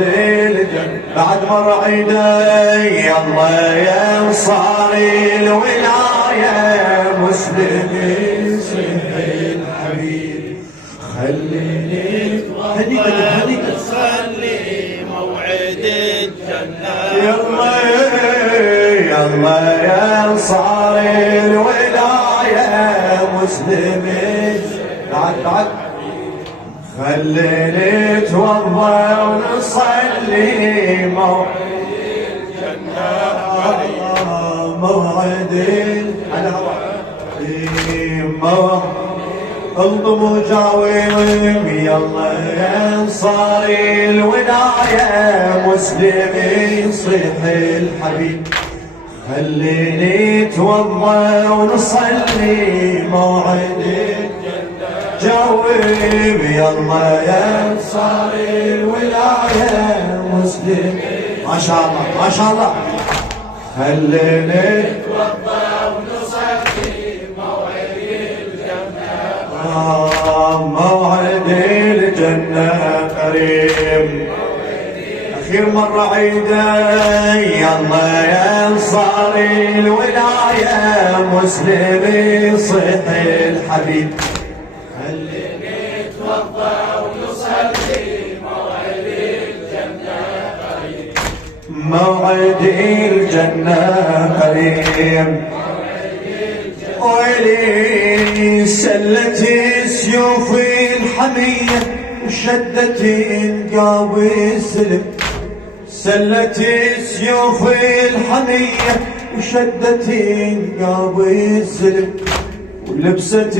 الجنة بعد مر عيدي الله يا انصار الولاية مسلمين صحي الحبيب خليني هنيك صلي موعد الجنة يلا يا انصار الولاية مسلمين بعد خليني نتوضى ونصلي موعد قلب مجاوم يلا يا انصار الولاية مسلمين صيح الحبيب خليني نتوضى ونصلي موعد الجنة جاوب يلا يا انصار الولاية مسلمين ما شاء الله ما شاء الله خليني نتوضى ونصلي موعد الجنة موعد الجنة قريب أخير مرة عيدي يلا يا انصار الولاية مسلمي صيح الحبيب خليني نتوضى ونصلي موعد الجنة قريب موعد الجنة قريب ويلي سلت سيوف الحمية وشدت نقاوي السلم سلت سيوف الحمية وشدت نقاوي السلم ولبست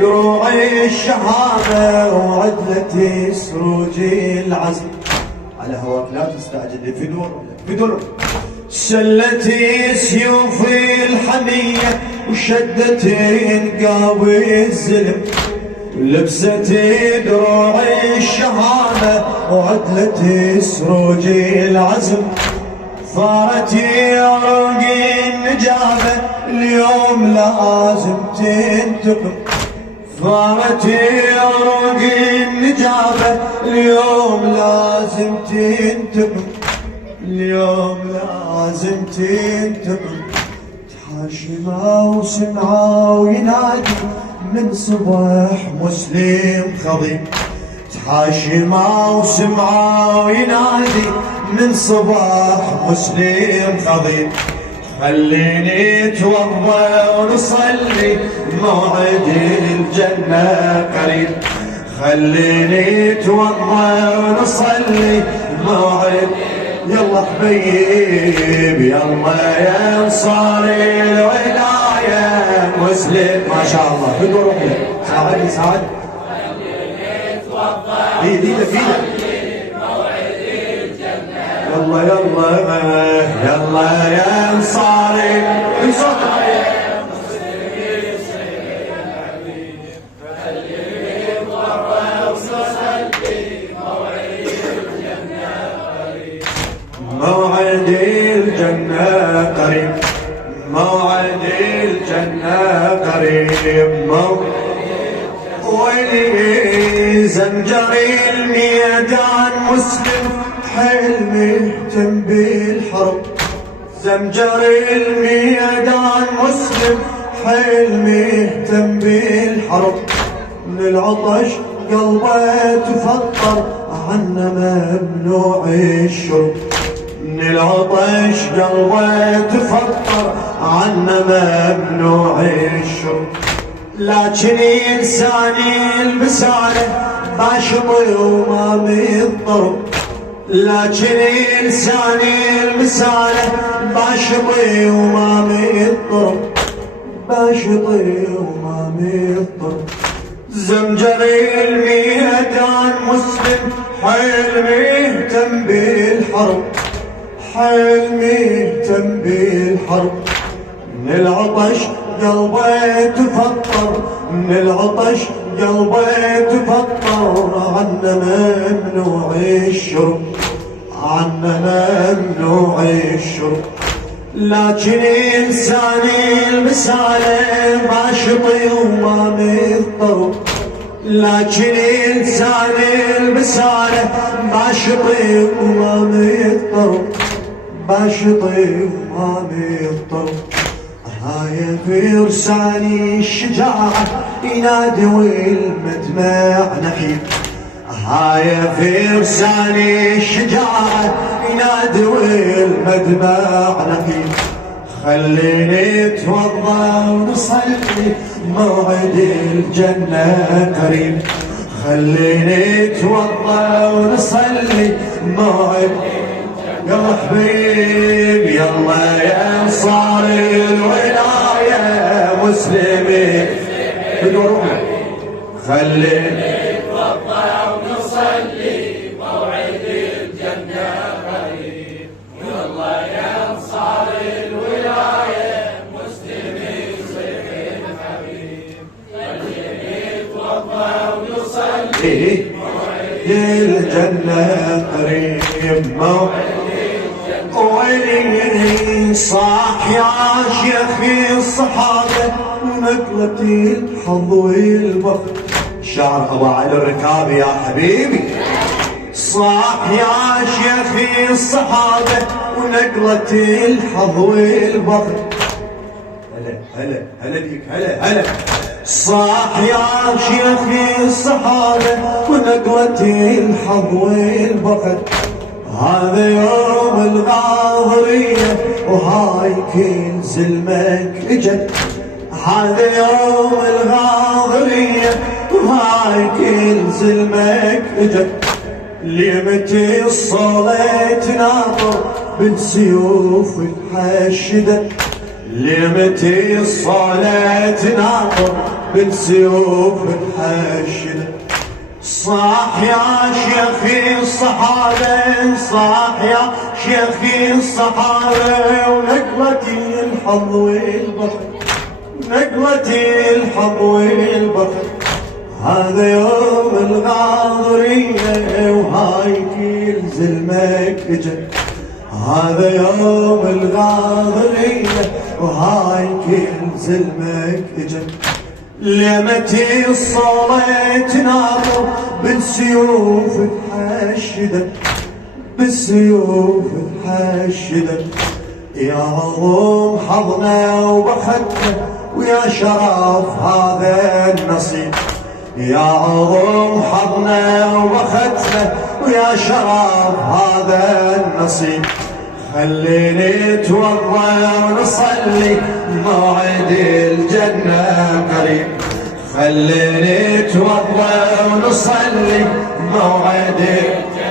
دروع الشهامة وعدلت سروج العزم على هواك لا تستعجل في دور سلت سيوف الحمية وشدت نقاوي الزلم ولبست دروع الشهامة وعدلت سروج العزم صارت عروق النجابة اليوم لازم تنتقم صارت عروق النجابة اليوم لازم تنتقم اليوم لازم تنتقم تحاشما وسمعا وينادي من صباح مسلم خضيب تحاشما وسمعا وينادي من صباح مسلم خضيب خليني اتوضى ونصلي موعد الجنة قريب خليني اتوضى ونصلي موعد يلا حبيب يلا يا انصار الولاية مسلم ما شاء الله بدو روحي ساعدني ايدك يلا يا انصاري موعد الجنة قريب موعد الجنة قريب ويلي زنجري الميدان مسلم حيل مهتم بالحرب زنجري الميدان مسلم حيل مهتم بالحرب من العطش قلبه تفطر عنا ممنوع الشرب من العطش قلبه تفطر عنا ممنوع الشرب لكن إنساني البسالة باشطي وما مضطرب لكن إنساني البسالة باشطي وما مضطرب باشطي وما مضطرب زمجري الميدان مسلم حيل مهتم بالحرب حيل مهتم بالحرب من العطش قلبه تفطر من العطش قلبه تفطر عنا ممنوع الشرب عنا ممنوع الشرب لكن إنساني المسالة باشطي وما مضطرب لكن إنسان البسالة ما شطي وما مضطر، ما شطي وما مضطر. هاي فرساني الشجاعة ينادي والمدمع نحيب، هاي فرساني الشجاعة ينادي والمدمع نحيب. خليني اتوضى ونصلي موعد الجنة قريب، خليني اتوضى ونصلي موعد. يلا حبيب يلا يا انصار الولاية مسلمين بدورهم، خليني نتوضا ونصلي موعد الجنة قريب. والله يا انصار الولاية مسلمين صيحين حبيب. خليني نتوضا ونصلي موعد الجنة قريب، موعد ويلي صاح يا شيخي الصحابة ونقلة الحظ والبخت. شعر أبو علي الركابي يا حبيبي. صاح يا شيخي الصحابة ونقلة الحظ والبخت. هلا هلا هلا بيك هلا هلا. صاح يا شيخي الصحابة ونقلة الحظ والبخت. هذا يوم الغاضرية وهاي كل سلمك اجت، هذا يوم الغاضرية وهاي كل سلمك اجت. ليمتي الصلاة تناطر بالسيوف الحشدت، ليمتي الصلاة تناطر بالسيوف الحشدت. صاح يا شيخي الصحابة، صاح يا شيخي الصحابة ونقلتي الحظ والبخت، نقلتي الحظ والبخت. هذا يوم الغاضرية وهاي كل زلمك اجت، هذا يوم الغاضرية وهاي كل زلمك اجت. ليمتي الصلاة تناطر بالسيوف تحشدت، بالسيوف تحشدت. يا عظم حظنا وبختنا ويا شرف هذا النصيب، يا عظم حظنا وبختنا ويا شرف هذا النصيب. خليني اتوضى ونصلي موعد الجنة قريب، خليني اتوضى ونصلي موعد.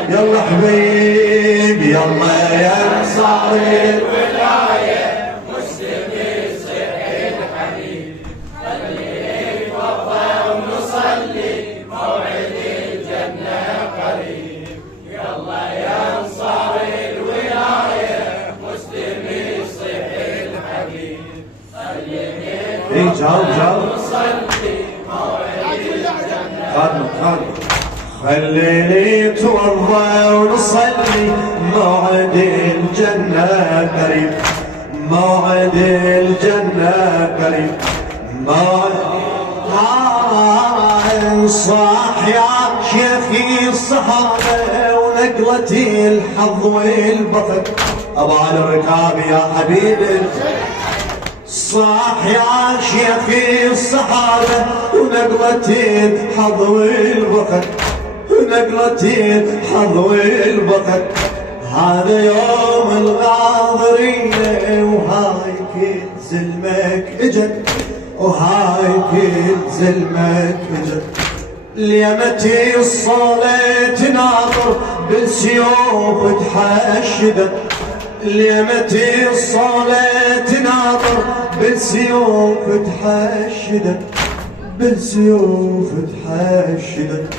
يلا حبيب يلا يا انصار الولاية مسلمين صيحين حبيب. خليني نتوضا ونصلي موعد الجنة قريب. يلا يا انصار الولاية مسلمين صيحين حبيب. خليني جاوب نصلي موعد الجنة. خادم خليني اتوضى ونصلي موعد الجنة قريب، موعد الجنة قريب، موعد. صاح يا شيخي الصحابة ونقلتي الحظ والبخت. أبو علي الركابي يا حبيبي. صاح يا شيخي الصحابة ونقلتي الحظ والبخت، ونقلتي الحظ والبخت. هذا يوم الغاضرية وهاي كل زلمك اجت، وهاي كل زلمك اجت. ليمتي الصلاة تناطر بالسيوف تحشدت، ليمتي الصلاة تناطر بالسيوف تحشدت، بالسيوف تحشدت.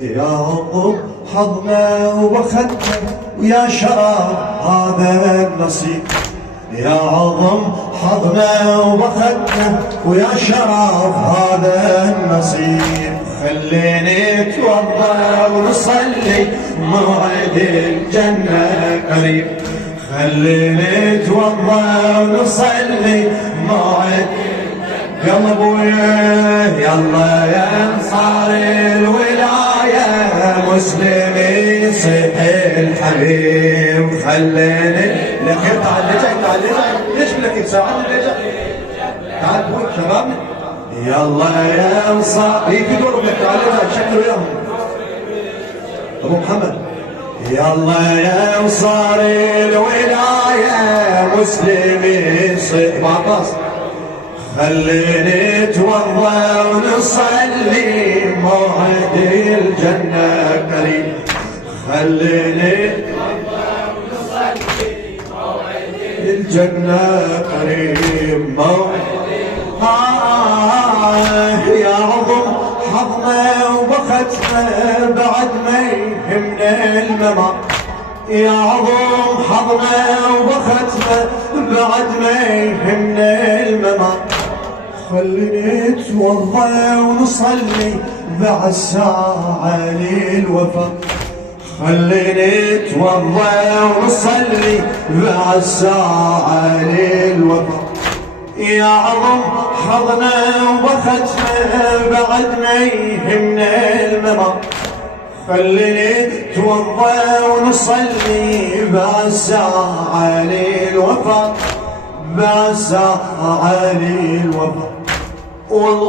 يا عظم حظنا وبختنا ويا شرف هذا النصيب، يا عظم حظنا وبختنا ويا شرف هذا النصيب. خليني اتوضى ونصلي موعد الجنة قريب، خليني اتوضى ونصلي موعد الجنة يلا ابويا يلا يا انصار الولايه مسلمين صيح الحبيب خليني لك تعال لجاي ليش بدك تساعدني لجاي تعال ابوي شبابنا يلا يا انصار في دور بدك تعال لجاي شكلوا وياهم ابو محمد يلا يا انصار الولايه مسلمين صيح مع باص خليني نتوضا ونصلي موعد الجنة قريب خليني نتوضا ونصلي موعد الجنة قريب موعد يا عظم حظنا وبختنا بعد ما يهمنا الممات يا عظم حظنا وبختنا بعد ما يهمنا الممات خليني نتوضا ونصلي بعد ساعة للوفاة خليني نتوضا ونصلي بعد ساعة للوفاة يا عظم حظنا وبختنا بعد ما يهمنا الممات خليني نتوضا ونصلي بعد ساعة للوفاة بعد ساعة للوفاة والله